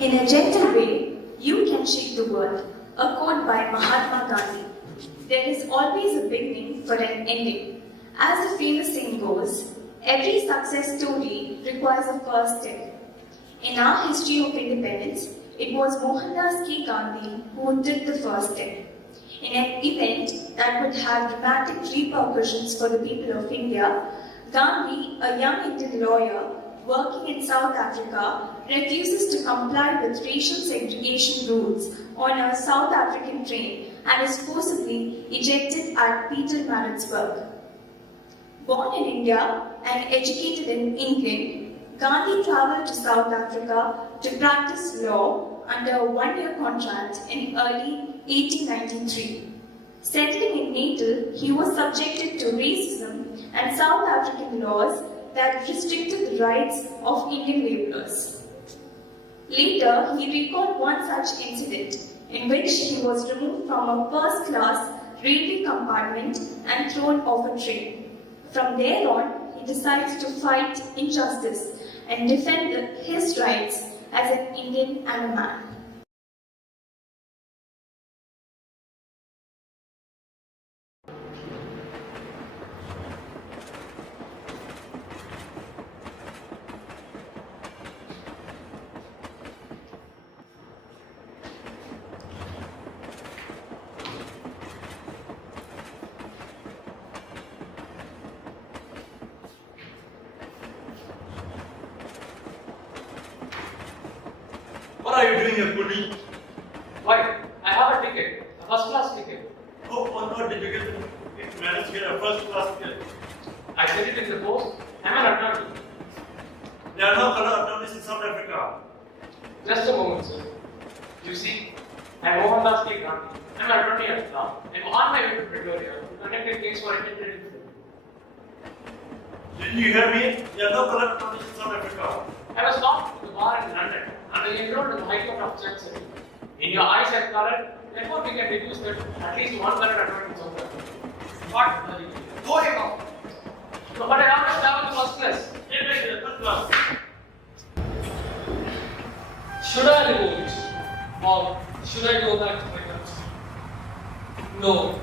In a gentle way, you can shake the world, a quote by Mahatma Gandhi. There is always a beginning for an ending. As the famous saying goes, every success story requires a first step. In our history of independence, it was Mohandas K. Gandhi who took the first step. In an event that would have dramatic repercussions for the people of India, Gandhi, a young Indian lawyer working in South Africa, refuses to comply with racial segregation rules on a South African train and is forcibly ejected at Pietermaritzburg. Born in India and educated in England, Gandhi travelled to South Africa to practice law under a one-year contract in early 1893. Settling in Natal, he was subjected to racism and South African laws that restricted the rights of Indian labourers. Later, he recalled one such incident in which he was removed from a first-class railway compartment and thrown off a train. From there on, he decides to fight injustice and defend his rights as an Indian and a man. What are you doing here, Puni? Why? I have a ticket, a first class ticket. Oh, on what difficult it managed to get a first class ticket. I sent it in the post. I'm an attorney. There are no color attorneys in South Africa. Just a moment, sir. You see, I'm Mohandas K. Gandhi. I'm an attorney at law. I'm on my way to Pretoria to conduct a case for attempted infamy. Did you hear me? There are no color attorneys in South Africa. I was stopped at the bar in London and I enrolled in the High Court of Chancery. In your eyes I'm colored, therefore we can deduce that at least one colored attorney is out there. What? Go him out. No, but I always travel to first class. Yes, first class. Should I revolt? Or should I go back to my country? No,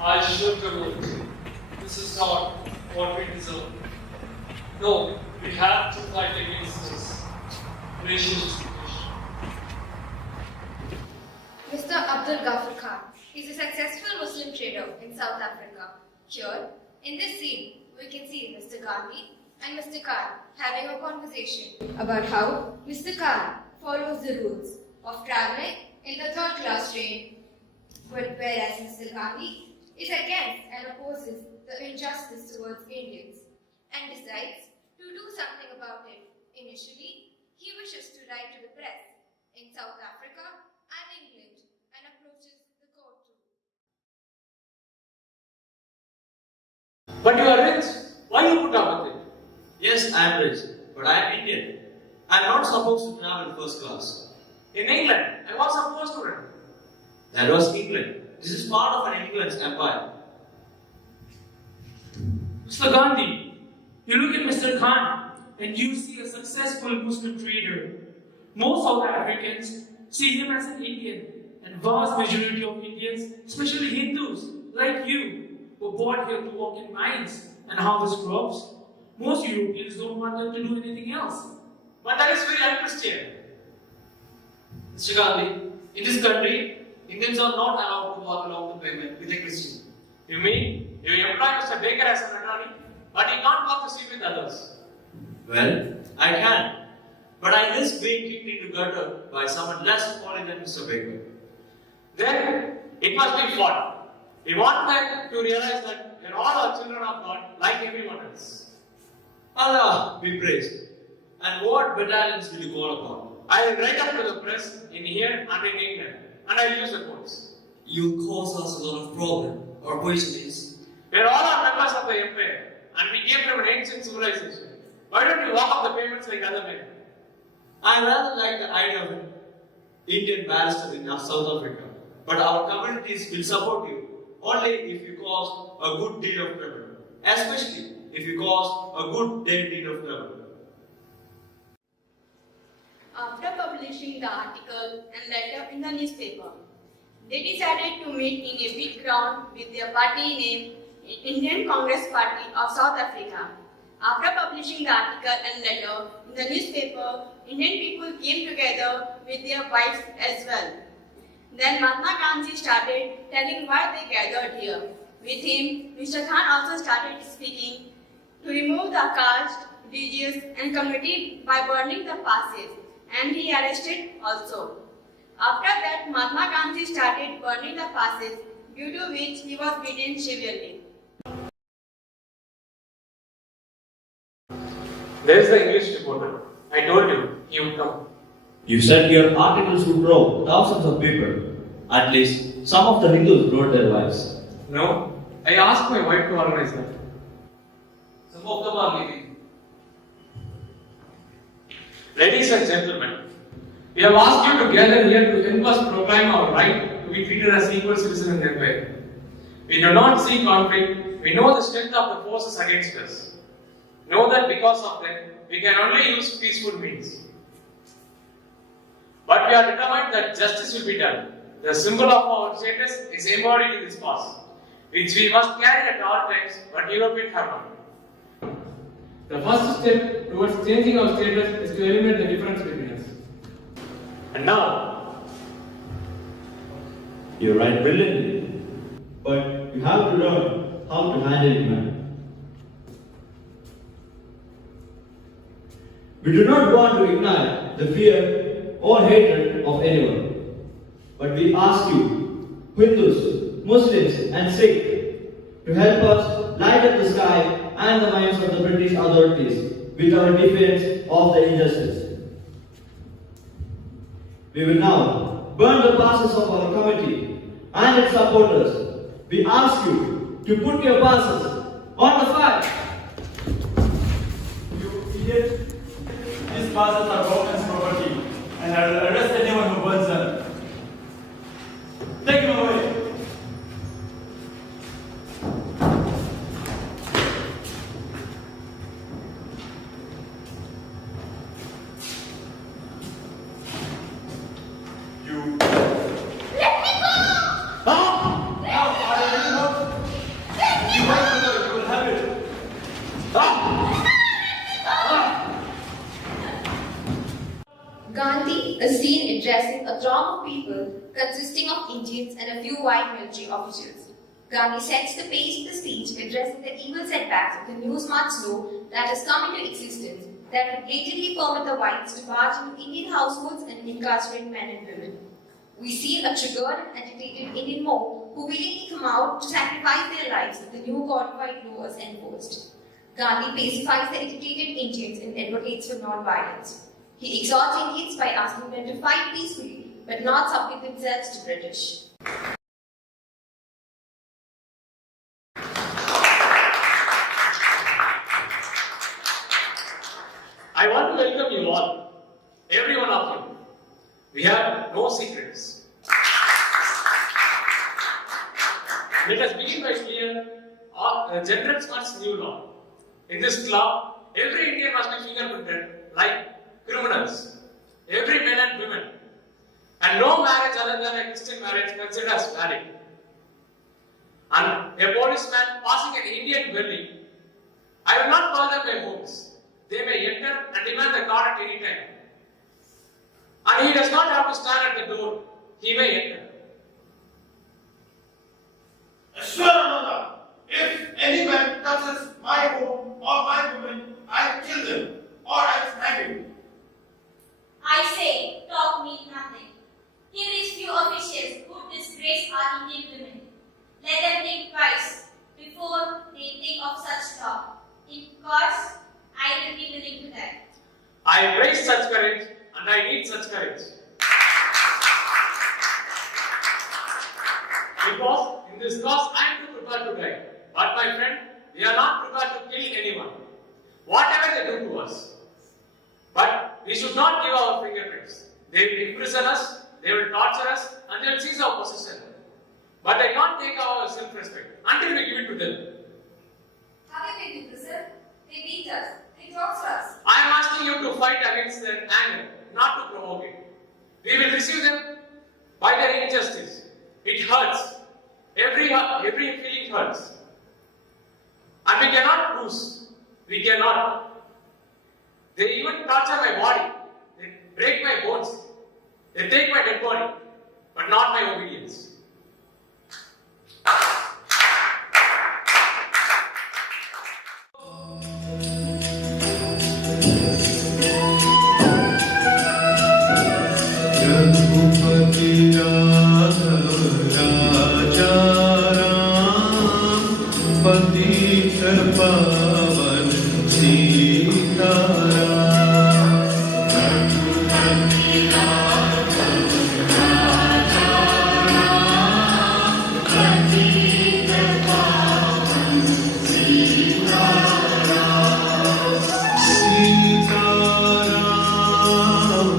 I should revolt. This is not what we deserve. No, we have to fight against this racial discrimination. Mr. Abdul Ghaffar Khan is a successful Muslim trader in South Africa. Here, in this scene, we can see Mr. Gandhi and Mr. Khan having a conversation about how Mr. Khan follows the rules of traveling in the third class train, whereas Mr. Gandhi is against and opposes the injustice towards Indians and decides to do something about it. Initially, he wishes to write to the press in South Africa and England and approaches the court too. But you are rich. Why you put up with it? Yes, I am rich, but I am Indian. I am not supposed to travel first class. In England, I was supposed to run. That was England. This is part of an England's empire. Mr. Gandhi, you look at Mr. Khan and you see a successful Muslim trader. Most South Africans see him as an Indian, and vast majority of Indians, especially Hindus like you, were born here to work in mines and harvest crops. Most Europeans don't want them to do anything else. But that is very unchristian. Mr. Gandhi, in this country, Indians are not allowed to walk along the pavement with a Christian. You mean you employ Mr. Baker as an attorney, but he can't walk the street with others? Well, I can. But I risk being kicked into gutter by someone less holy than Mr. Baker. Then it must be fought. We want them to realize that we are all our children of God like everyone else. Allah be praised. And what battalions will you call upon? I will write up to the press in here and in England, and I will use the courts. You cause us a lot of problem. Our position is, We are all our members of the empire, and we came from an ancient civilization. Why don't you walk up the payments like other men? I rather like the idea of an Indian barrister in South Africa. But our communities will support you only if you cause a good deal of trouble. Especially if you cause a good deal of trouble. After publishing the article and letter in the newspaper, they decided to meet in a big ground with their party name, Indian Congress Party of South Africa. After publishing the article and letter in the newspaper, Indian people came together with their wives as well. Then Mahatma Gandhi started telling why they gathered here. With him, Mr. Khan also started speaking to remove the caste, religious and community by burning the passes, and he arrested also. After that, Mahatma Gandhi started burning the passes, due to which he was beaten severely. There's the English reporter. I told you he would come. You said your articles would draw thousands of people. At least some of the Hindus brought their wives. No, I asked my wife to organize that. Some of them are leaving. Ladies and gentlemen, we have asked you to gather here to help us proclaim our right to be treated as equal citizens in the empire. We do not see conflict. We know the strength of the forces against us. Know that because of them, we can only use peaceful means. But we are determined that justice will be done. The symbol of our status is embodied in this pass, which we must carry at all times, but Europeans have not. The first step towards changing our status is to eliminate the difference between us. And now, You write brilliantly, but you have to learn how to handle humanity. We do not want to ignite the fear or hatred of anyone. But we ask you, Hindus, Muslims and Sikh, to help us light up the sky and the minds of the British authorities with our defense of the injustice. We will now burn the passes of our committee and its supporters. We ask you to put your passes on the fire. You idiot! These passes are government's property, and I will arrest anyone who burns them. Take him away! You. Let me go! Now, are you ready now? You want to know, you will have it. Gandhi is seen addressing a throng of people consisting of Indians and a few white military officials. Gandhi sets the pace of the speech addressing the evil setbacks of the new smart law that has come into existence that would blatantly permit the whites to barge into Indian households and incarcerate men and women. We see a triggered and agitated Indian mob who willingly come out to sacrifice their lives if the new codified law is enforced. Gandhi pacifies the agitated Indians and advocates for non-violence. He exhorts Indians by asking them to fight peacefully but not submit themselves to British. I want to welcome you all, every one of you. We have no secrets. Let us begin by clear General Smart's new law. In this law, every Indian must be fingerprinted like criminals, every man and women, and no marriage other than a Christian marriage considered as valid. And a policeman passing an Indian building, I will not call them by homes. They may enter and demand the card at any time. And he does not have to stand at the door. He may enter. Sure or not, if any man touches my home or my woman, I kill them or I stab him. I say, talk means nothing. Here is few officials who disgrace our Indian women. Let them think twice before they think of such talk. In course, I will be willing to die. I embrace such courage and I need such courage. Because in this cause I am too prepared to die. But my friend, we are not prepared to kill anyone, whatever they do to us. But we should not give our fingerprints. They will imprison us, they will torture us, and they will seize our possession. But they can't take our self-respect until we give it to them. How can they do this, sir? They beat us. They torture us. I am asking you to fight against against their anger, not to provoke it. We will receive them by their injustice. It hurts. Every feeling hurts. And we cannot lose. We cannot. They even torture my body. They break my bones. They take my dead body, but not my obedience. Raghupati Raghav राजा राम पतित पावन सीताराम रघुपति राघव राजा राम पतित पावन सीताराम सीताराम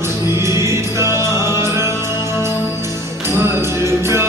सीताराम भज